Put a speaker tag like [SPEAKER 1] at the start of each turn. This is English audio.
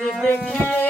[SPEAKER 1] everything came.